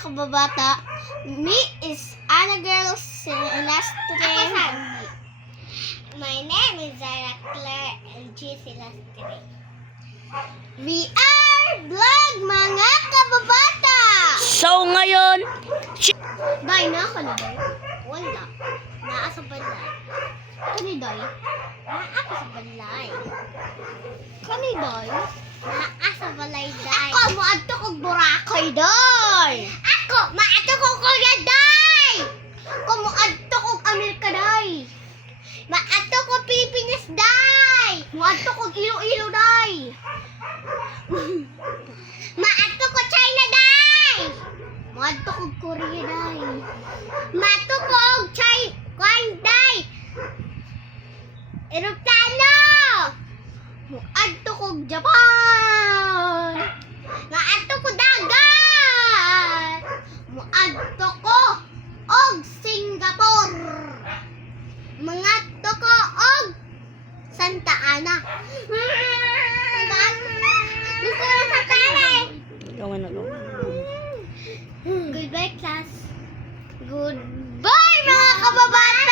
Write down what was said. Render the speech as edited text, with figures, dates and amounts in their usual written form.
kababata. Me is Anna Girl Celeste. My name is Zara Claire LG Celeste. We are vlog mga kababata. So ngayon, Day, naka na day? Wala. Naa sa balay. Kani day? Naa sa balay. Kani day? Naa sa balay, day. Ako mo adto kog Boracay day. Ako, maato ko kuya, day. Ako mo adto kog Amerika day. Maato ko Pilipinas, day. Mo adto kog Iloilo day. Maato ko China, day. Mo adto kog Korea day. Maato ko China, day. Eroplano. Mo adto kog Japan. Maato ko dagat. Mo adto ko og Singapore. Mga to ko og Santa Ana. Gusto ko sa tanay. gawin na to. Goodbye, class. Goodbye mga kababata.